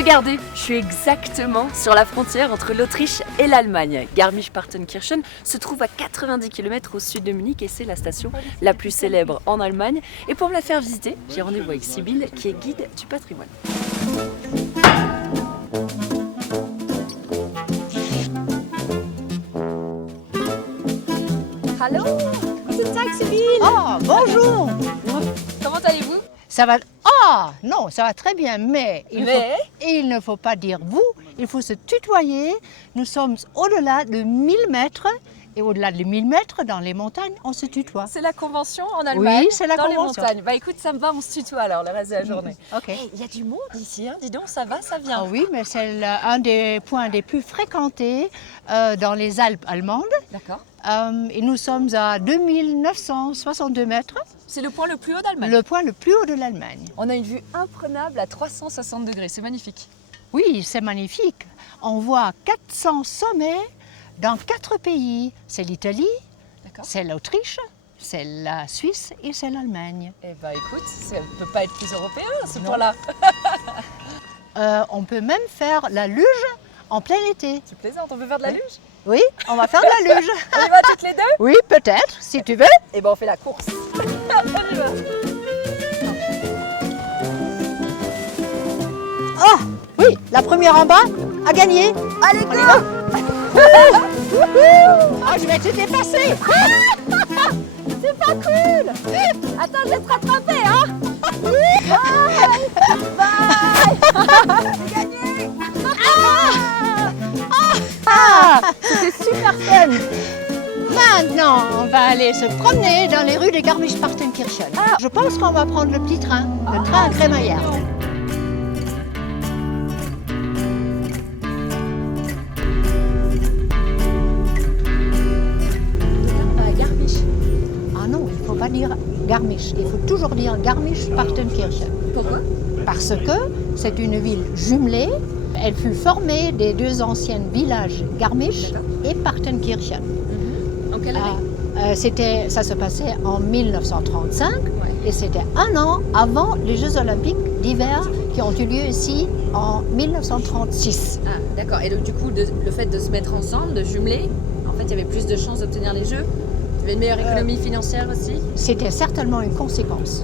Regardez, je suis exactement sur la frontière entre l'Autriche et l'Allemagne. Garmisch-Partenkirchen se trouve à 90 km au sud de Munich et c'est la station la plus célèbre en Allemagne. Et pour me la faire visiter, j'ai rendez-vous avec Sibylle qui est guide du patrimoine. Hallo, guten Tag Sibylle. Oh, bonjour. Comment allez-vous? Ça va... Ah, non, ça va très bien, mais il ne faut pas dire vous, il faut se tutoyer. Nous sommes au-delà de 1000 mètres, et au-delà de 1000 mètres, dans les montagnes, on se tutoie. C'est la convention en Allemagne, Oui, c'est la dans convention. les montagnes. Bah écoute, ça me va, on se tutoie alors le reste de la journée. Ok. Il y a du monde ici, hein. Dis donc, ça va, ça vient. Ah oui, mais c'est un des points les plus fréquentés dans les Alpes allemandes. D'accord. Et nous sommes à 2962 mètres, C'est le point le plus haut d'Allemagne. le point le plus haut de l'Allemagne. On a une vue imprenable à 360 degrés, c'est magnifique. Oui, c'est magnifique. On voit 400 sommets dans 4 pays. C'est l'Italie, D'accord. c'est l'Autriche, c'est la Suisse et c'est l'Allemagne. Eh bah écoute, ça ne peut pas être plus européen ce Non. point-là. On peut même faire la luge en plein été. Tu plaisantes, on peut faire de la luge? Oui, on va faire de la luge. On y va toutes les deux? Oui, peut-être, si tu veux. Eh ben on fait la course. On y va. Oh, oui, la première en bas a gagné. Allez, On y go! va. Ah, je vais te dépasser. C'est pas cool! Attends, je vais te rattraper, hein? Bye! J'ai gagné! Ah, C'était super fun! maintenant, on va aller se promener dans les rues de Garmisch-Partenkirchen. Ah. Je pense qu'on va prendre le petit train, le train à crémaillère. Garmisch. Ah non, il ne faut pas dire Garmisch, il faut toujours dire Garmisch-Partenkirchen. Pourquoi? Parce que c'est une ville jumelée. Elle fut formée des deux anciens villages Garmisch D'accord. et Partenkirchen. En quelle année? Ça se passait en 1935 Ouais. et c'était un an avant les Jeux Olympiques d'hiver qui ont eu lieu ici en 1936. Ah, d'accord. Et donc, du coup, le fait de se mettre ensemble, de jumeler, en fait, il y avait plus de chances d'obtenir les Jeux. Il y avait une meilleure économie financière aussi. C'était certainement une conséquence.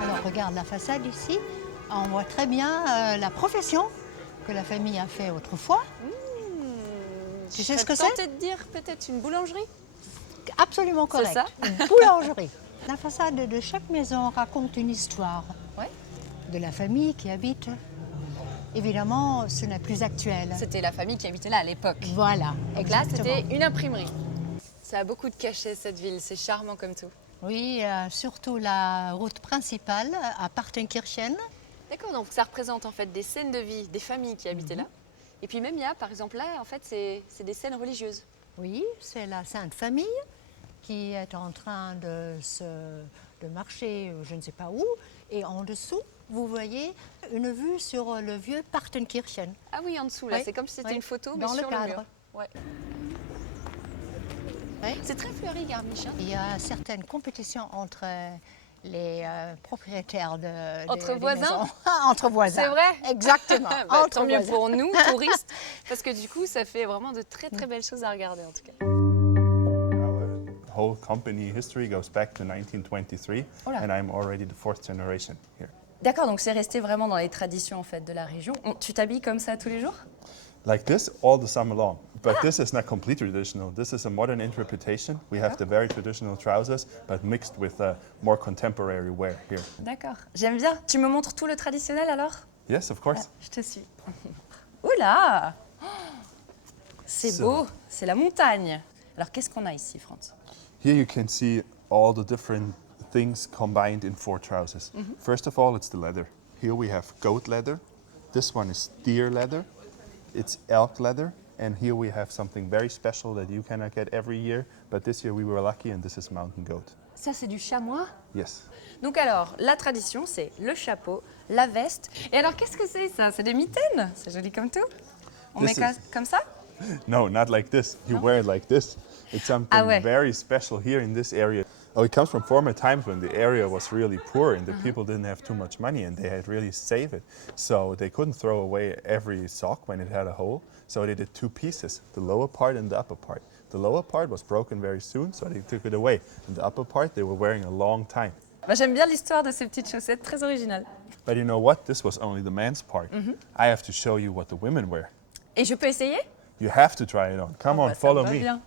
Alors regarde la façade ici, on voit très bien la profession que la famille a fait autrefois. Tu sais ce que c'est? Tenter de dire peut-être une boulangerie? Absolument correct. ça. Une boulangerie. La façade de chaque maison raconte une histoire Ouais. de la famille qui habite. Évidemment, ce n'est plus actuel. C'était la famille qui habitait là à l'époque. Voilà, Donc là, exactement. c'était une imprimerie. Ça a beaucoup de cachets, cette ville. C'est charmant comme tout. Oui, surtout la route principale à Partenkirchen. D'accord, donc ça représente en fait des scènes de vie des familles qui habitaient là. Et puis même il y a, par exemple là, en fait, c'est des scènes religieuses. Oui, c'est la Sainte Famille qui est en train de marcher, je ne sais pas où. Et en dessous, vous voyez une vue sur le vieux Partenkirchen. Ah oui, en dessous là, Oui, c'est comme si c'était oui, une photo, mais dans le sur cadre. mur. Ouais. Oui. C'est très fleuri, Garmisch. Hein. Il y a certaines compétitions entre les propriétaires Entre des voisins. maisons. Entre voisins. C'est vrai? Exactement. Bah, entre tant mieux voisins. pour nous, touristes, parce que du coup, ça fait vraiment de très très belles choses à regarder en tout cas. Our whole company history goes back to 1923, Oh là. and I'm already the 4th generation here. D'accord, donc c'est resté vraiment dans les traditions en fait de la région. Tu t'habilles comme ça tous les jours? Like this all the summer long. But this is not completely traditional. This is a modern interpretation. We have the very traditional trousers, but mixed with more contemporary wear here. D'accord, j'aime bien. Tu me montres tout le traditionnel alors? Yes, of course. Je te suis. Oula! C'est So- beau, c'est la montagne. Alors qu'est-ce qu'on a ici, Franz? Here you can see all the different things combined in 4 trousers. First of all, it's the leather. Here we have goat leather. This one is deer leather. It's elk leather. And here we have something very special that you cannot get every year, but this year we were lucky, and this is mountain goat. Ça, c'est du chamois. Yes. Donc alors, la tradition, c'est le chapeau, la veste. Et alors, qu'est-ce que c'est ça? C'est des mitaines? C'est joli comme tout. On met comme ça? No, not like this. You wear it like this. It's something very special here in this area. Oh, it comes from former times when the area was really poor and the people didn't have too much money and they had really saved it. So they couldn't throw away every sock when it had a hole. So they did two pieces, the lower part and the upper part. The lower part was broken very soon, so they took it away. And the upper part they were wearing a long time. Bah, j'aime bien l'histoire de ces petites chaussettes, très originales. But you know what? This was only the man's part. I have to show you what the women wear. Et je peux essayer? You have to try it on. Come on, follow me. Bien.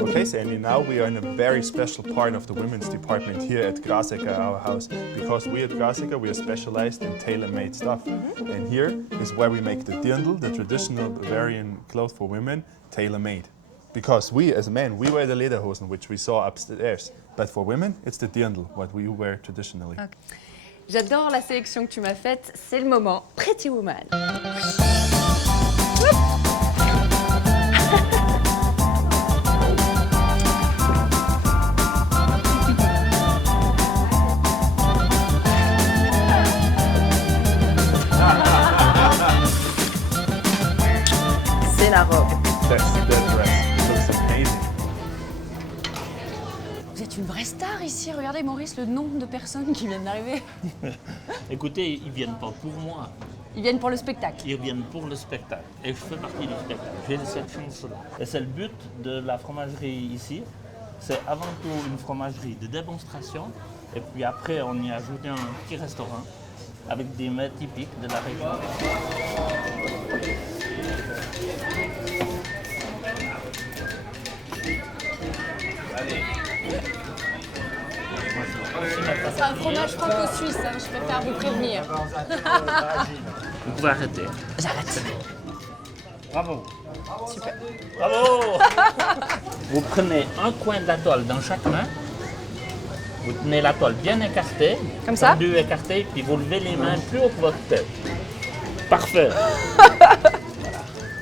Okay, Sandy, now we are in a very special part of the women's department here at Grasecker, our house, because we at Grasecker, we are specialized in tailor-made stuff. And here is where we make the dirndl, the traditional Bavarian cloth for women, tailor-made. Because we, as men, we wear the lederhosen, which we saw upstairs. But for women, it's the dirndl, what we wear traditionally. Okay. J'adore la sélection que tu m'as faite, c'est le moment Pretty Woman. C'est la robe. That's the dress. It looks amazing. Vous êtes une vraie star ici, regardez Maurice, le nombre de personnes qui viennent d'arriver. Écoutez, ils viennent pas pour moi, Ils viennent pour le spectacle. ils viennent pour le spectacle. Et je fais partie du spectacle. J'ai cette chance-là. Et c'est le but de la fromagerie ici. C'est avant tout une fromagerie de démonstration. Et puis après, on y a ajouté un petit restaurant avec des mets typiques de la région. C'est un fromage franco-suisse, hein, je préfère vous prévenir. Vous pouvez arrêter. J'arrête. Bravo. Super. Bravo. Vous prenez un coin de la toile dans chaque main. Vous tenez la toile bien écartée. Comme ça? Tendue, écartée, puis vous levez les mains plus haut que votre tête. Parfait.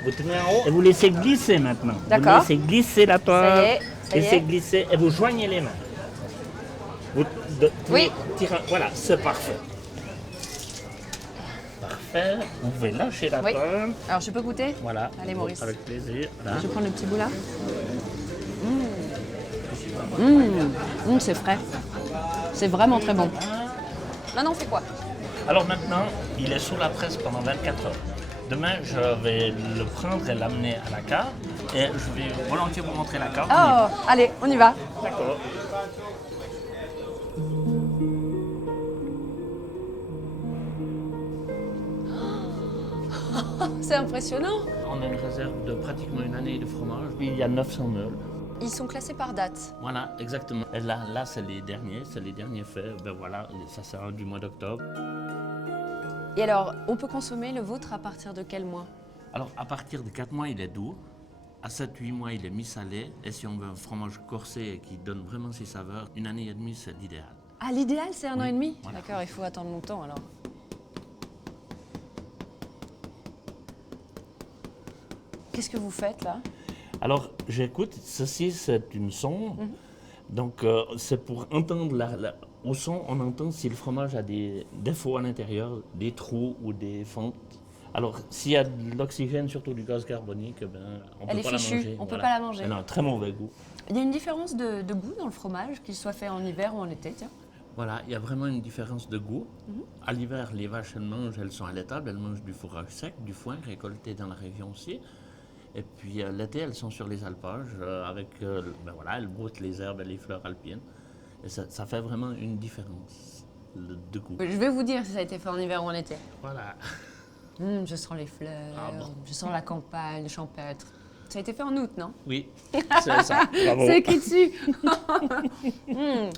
Vous tenez en haut et vous laissez glisser maintenant. D'accord. Vous laissez glisser la toile. Ça y est, ça y laissez est. glisser et vous joignez les mains. Vous Oui. voilà, c'est parfait. Parfait. Vous pouvez lâcher la Oui. toile. Alors je peux goûter? Voilà. Allez, Maurice. Avec plaisir. Voilà. Je vais prendre le petit bout là. C'est frais. C'est vraiment très bon. Maintenant, on fait quoi? Alors maintenant, il est sous la presse pendant 24 heures. Demain, je vais le prendre et l'amener à la cave. Et je vais volontiers vous montrer la cave. Oh, allez, on y va. D'accord. C'est impressionnant. On a une réserve de pratiquement une année de fromage. Puis il y a 900 meules. Ils sont classés par date. Voilà, exactement. Et là c'est les derniers faits. Ben voilà, ça c'est un du mois d'octobre. Et alors, on peut consommer le vôtre à partir de quel mois? Alors à partir de 4 mois, il est doux. À 7-8 mois, il est mi-salé. Et si on veut un fromage corsé et qui donne vraiment ses saveurs, une année et demie, c'est l'idéal. Ah, l'idéal, c'est un an et demi? Voilà. D'accord, il faut attendre longtemps alors. Qu'est-ce que vous faites là? Alors, j'écoute, ceci c'est une sonde, donc c'est pour entendre, au son, on entend si le fromage a des défauts à l'intérieur, des trous ou des fentes. Alors, s'il y a de l'oxygène, surtout du gaz carbonique, ben, on ne Elle peut est pas la fichue, manger. on peut pas la manger. Elle a un très mauvais goût. Il y a une différence de goût dans le fromage, qu'il soit fait en hiver ou en été, tiens? Voilà, il y a vraiment une différence de goût. À l'hiver, les vaches, elles mangent, elles sont allaitables, elles mangent du fourrage sec, du foin récolté dans la région aussi. Et puis l'été, elles sont sur les alpages, ben voilà, elles broutent les herbes et les fleurs alpines. Et ça fait vraiment une différence de goût. Je vais vous dire si ça a été fait en hiver ou en été. Voilà. Je sens les fleurs, Ah bon. je sens la campagne champêtre. Ça a été fait en août, non? Oui, c'est ça. Bravo. C'est écrit dessus.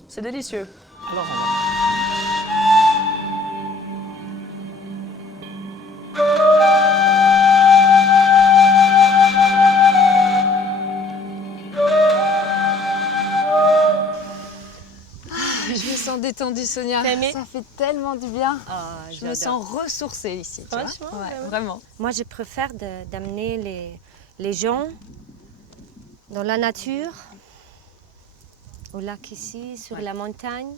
C'est délicieux. Alors, on va... détendu, Sonia. Ça fait tellement du bien. Je me sens ressourcée ici. Tu vois vraiment. Moi, je préfère d'amener les gens dans la nature, au lac ici, sur la montagne,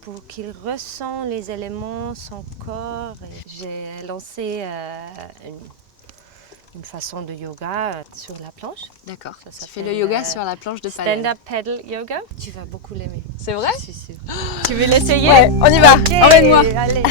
pour qu'ils ressentent les éléments, son corps. J'ai lancé une façon de yoga sur la planche. D'accord. Tu fais le yoga sur la planche de paddle. Stand-up paddle yoga. Tu vas beaucoup l'aimer. C'est vrai? Je suis sûre. Tu veux l'essayer? Ouais, on y va. Okay, emmène-moi. Allez.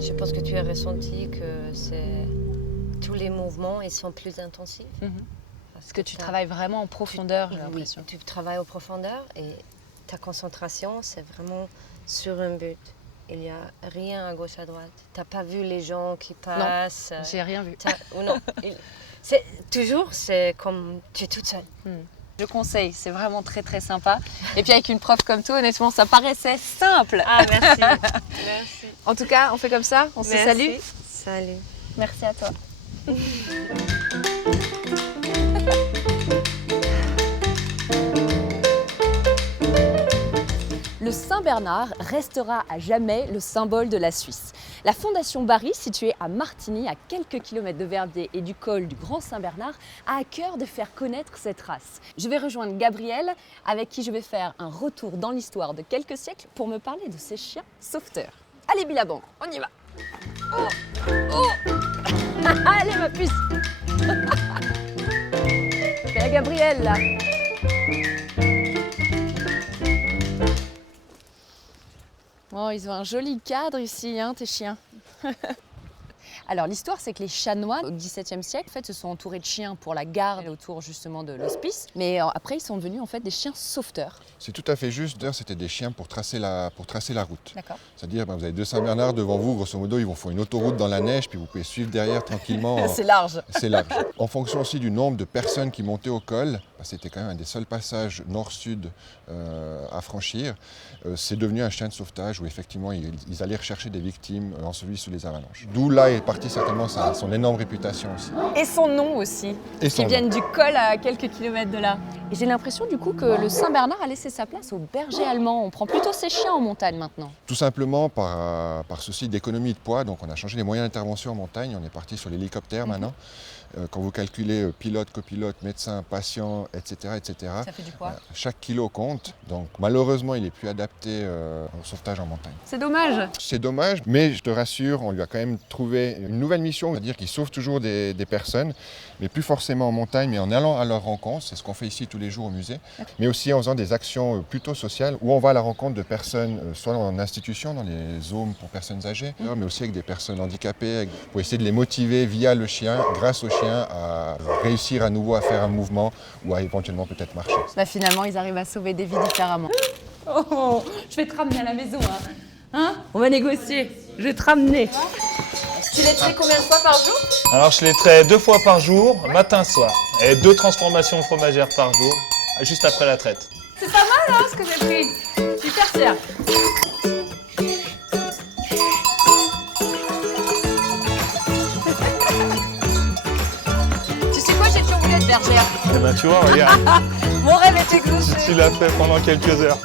Je pense que tu as ressenti que tous les mouvements ils sont plus intensifs. Parce que tu travailles vraiment en profondeur, j'ai l'impression. Tu travailles en profondeur et ta concentration, c'est vraiment sur un but. Il n'y a rien à gauche, à droite. Tu n'as pas vu les gens qui passent. Non, j'ai rien vu. Ou non. C'est comme tu es toute seule. Je conseille, c'est vraiment très très sympa. Et puis avec une prof comme toi, honnêtement, ça paraissait simple. Ah, merci. Merci. En tout cas, on fait comme ça, on se salue. Salut. Merci à toi. Le Saint-Bernard restera à jamais le symbole de la Suisse. La Fondation Barry, située à Martigny, à quelques kilomètres de Verbier et du col du Grand Saint-Bernard, a à cœur de faire connaître cette race. Je vais rejoindre Gabrielle, avec qui je vais faire un retour dans l'histoire de quelques siècles pour me parler de ces chiens sauveteurs. Allez, Billabong, on y va. Oh, oh. Allez, ma puce. Fais la Gabrielle, là. Oh, ils ont un joli cadre ici, hein, tes chiens. Alors l'histoire, c'est que les chanoines au XVIIe siècle, en fait, se sont entourés de chiens pour la garde autour justement de l'hospice. Mais après, ils sont devenus en fait des chiens sauveteurs. C'est tout à fait juste. D'ailleurs, c'était des chiens pour tracer la route. D'accord. C'est-à-dire, vous avez deux Saint-Bernard devant vous, grosso modo, ils vont faire une autoroute dans la neige, puis vous pouvez suivre derrière tranquillement. C'est large. C'est large. En fonction aussi du nombre de personnes qui montaient au col, c'était quand même un des seuls passages nord-sud à franchir, c'est devenu un chien de sauvetage où effectivement ils allaient rechercher des victimes ensevelies sous les avalanches. D'où là est partie certainement son énorme réputation aussi. Et son nom aussi, qui viennent du col à quelques kilomètres de là. Et j'ai l'impression du coup que le Saint-Bernard a laissé sa place aux bergers allemands. On prend plutôt ses chiens en montagne maintenant. Tout simplement par souci d'économie de poids, donc on a changé les moyens d'intervention en montagne, on est parti sur l'hélicoptère maintenant. Quand vous calculez pilote, copilote, médecin, patient, etc., ça fait du poids. Chaque kilo compte, donc malheureusement il n'est plus adapté au sauvetage en montagne. C'est dommage. C'est dommage, mais je te rassure, on lui a quand même trouvé une nouvelle mission, c'est-à-dire qu'il sauve toujours des personnes, mais plus forcément en montagne, mais en allant à leur rencontre, c'est ce qu'on fait ici tous les jours au musée, mais aussi en faisant des actions plutôt sociales, où on va à la rencontre de personnes, soit en institution, dans les homes pour personnes âgées, mais aussi avec des personnes handicapées, pour essayer de les motiver via le chien, grâce au chien, à réussir à nouveau à faire un mouvement ou à éventuellement peut-être marcher. Là, finalement, ils arrivent à sauver des vies différemment. Oh, je vais te ramener à la maison, hein, on va négocier. Je vais te ramener. Tu laiterais combien de fois par jour? Alors je laiterais 2 fois par jour, matin-soir, et 2 transformations fromagères par jour, juste après la traite. C'est pas mal, hein, ce que j'ai pris. Super fière. Bergère. Eh ben tu vois, regarde. Mon rêve était cloché. Tu l'as fait pendant quelques heures.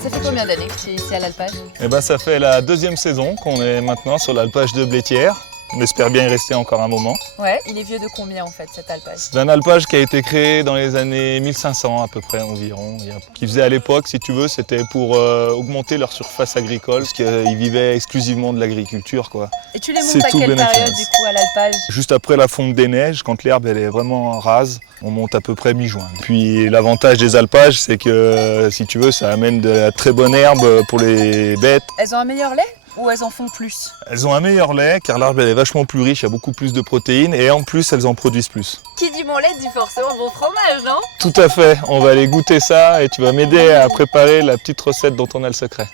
Ça fait combien d'années que tu es ici à l'alpage? Eh ben ça fait la 2e saison qu'on est maintenant sur l'alpage de Blétière. On espère bien y rester encore un moment. Ouais, il est vieux de combien en fait cet alpage? C'est un alpage qui a été créé dans les années 1500 à peu près environ. Qui faisait à l'époque, si tu veux, c'était pour augmenter leur surface agricole, parce qu'ils vivaient exclusivement de l'agriculture, quoi. Et tu les montes à quelle période du coup à l'alpage? Juste après la fonte des neiges, quand l'herbe elle est vraiment rase, on monte à peu près mi-juin. Puis l'avantage des alpages, c'est que si tu veux, ça amène de la très bonne herbe pour les bêtes. Elles ont un meilleur lait? ou elles en font plus? Elles ont un meilleur lait car l'arbre elle est vachement plus riche, il y a beaucoup plus de protéines et en plus elles en produisent plus. Qui dit bon lait dit forcément bon fromage, non? Tout à fait, on va aller goûter ça et tu vas m'aider à préparer la petite recette dont on a le secret.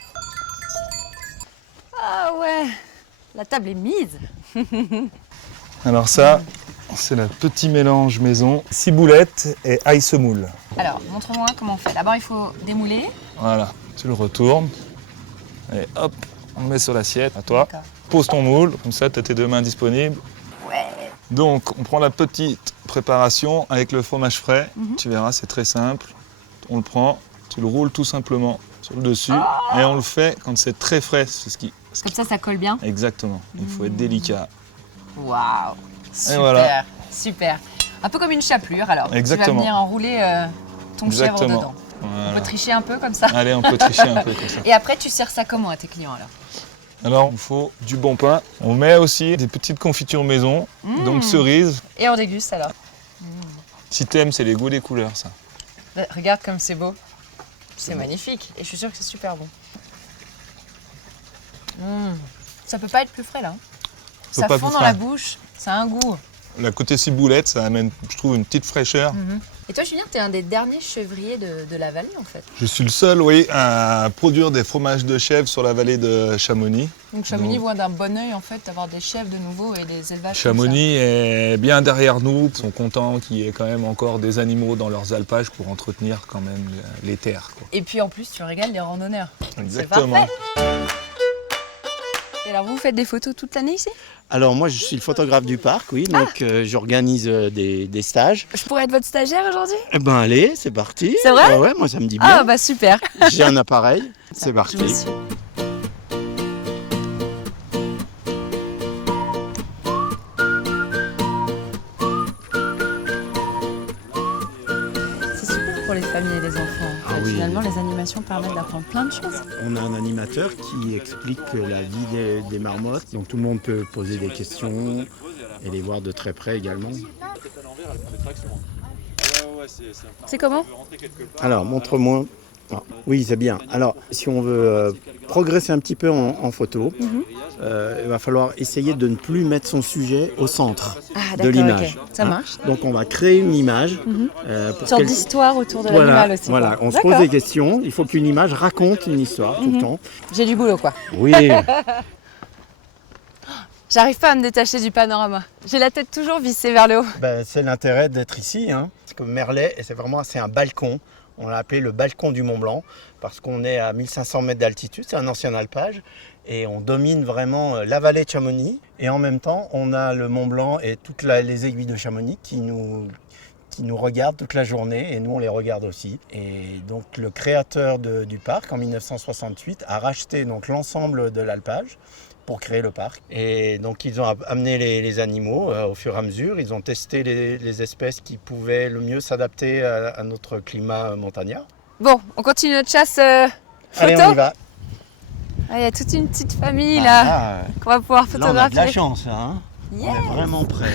Ah ouais, la table est mise. Alors ça, c'est le petit mélange maison, ciboulette et ail semoule. Alors, montre-moi comment on fait. D'abord, il faut démouler. Voilà, tu le retournes et hop, on le met sur l'assiette, à toi. D'accord. Pose ton moule, comme ça tu as tes 2 mains disponibles. Ouais. Donc on prend la petite préparation avec le fromage frais, tu verras c'est très simple. On le prend, tu le roules tout simplement sur le dessus et on le fait quand c'est très frais. Comme ça colle bien. Exactement, il faut être délicat. Waouh. Super, voilà. super. Un peu comme une chapelure alors. Exactement. Tu vas venir enrouler ton chèvre dedans. Voilà. On peut tricher un peu comme ça. Allez, on peut tricher un peu comme ça. Et après, tu sers ça comment à tes clients alors? Alors, il faut du bon pain. On met aussi des petites confitures maison, donc cerises. Et on déguste alors. Si t'aimes, c'est les goûts des couleurs, ça. Regarde comme c'est beau. C'est magnifique. Et je suis sûre que c'est super bon. Ça peut pas être plus frais là. Ça fond dans la bouche. Ça a un goût. La côté ciboulette, ça amène, je trouve, une petite fraîcheur. Et toi, Julien, tu es un des derniers chevriers de la vallée, en fait. Je suis le seul, oui, à produire des fromages de chèvre sur la vallée de Chamonix. Donc Chamonix voit d'un bon œil, en fait, d'avoir des chèvres de nouveau et des élevages. Chamonix est bien derrière nous. Ils sont contents qu'il y ait quand même encore des animaux dans leurs alpages pour entretenir quand même les terres, quoi. Et puis en plus, tu régales les randonneurs. Exactement. Et alors, vous faites des photos toute l'année ici? Alors moi je suis le photographe du parc, oui, donc j'organise des stages. Je pourrais être votre stagiaire aujourd'hui? Eh ben allez, c'est parti. C'est vrai? Ouais, moi ça me dit bien. Ah bah super. J'ai un appareil, c'est parti. Je me suis. C'est super pour les familles et les enfants. Ah oui. Finalement, les animations permettent d'apprendre plein de choses. On a un animateur qui explique la vie des marmottes, donc tout le monde peut poser des questions et les voir de très près également. C'est comment? Alors montre-moi. Ah, oui, c'est bien. Alors, si on veut progresser un petit peu en photo, il va falloir essayer de ne plus mettre son sujet au centre de l'image. Okay. Ça marche. Donc, on va créer une image. Une sorte d'histoire autour de l'animal aussi. Voilà, on se pose des questions. Il faut qu'une image raconte une histoire tout le temps. J'ai du boulot, quoi. Oui. J'arrive pas à me détacher du panorama. J'ai la tête toujours vissée vers le haut. Ben, c'est l'intérêt d'être ici. Hein. C'est comme Merlet, et c'est un balcon. On l'a appelé le balcon du Mont Blanc parce qu'on est à 1500 mètres d'altitude, c'est un ancien alpage et on domine vraiment la vallée de Chamonix. Et en même temps, on a le Mont Blanc et toutes les aiguilles de Chamonix qui nous regardent toute la journée et nous on les regarde aussi. Et donc le créateur du parc en 1968 a racheté donc l'ensemble de l'alpage pour créer le parc. Et donc ils ont amené les animaux au fur et à mesure. Ils ont testé les espèces qui pouvaient le mieux s'adapter à notre climat montagnard. Bon, on continue notre chasse photo. Allez, on y va. Ah, il y a toute une petite famille là qu'on va pouvoir photographier. Là, on a de la chance, hein. Yeah. On est vraiment prêts.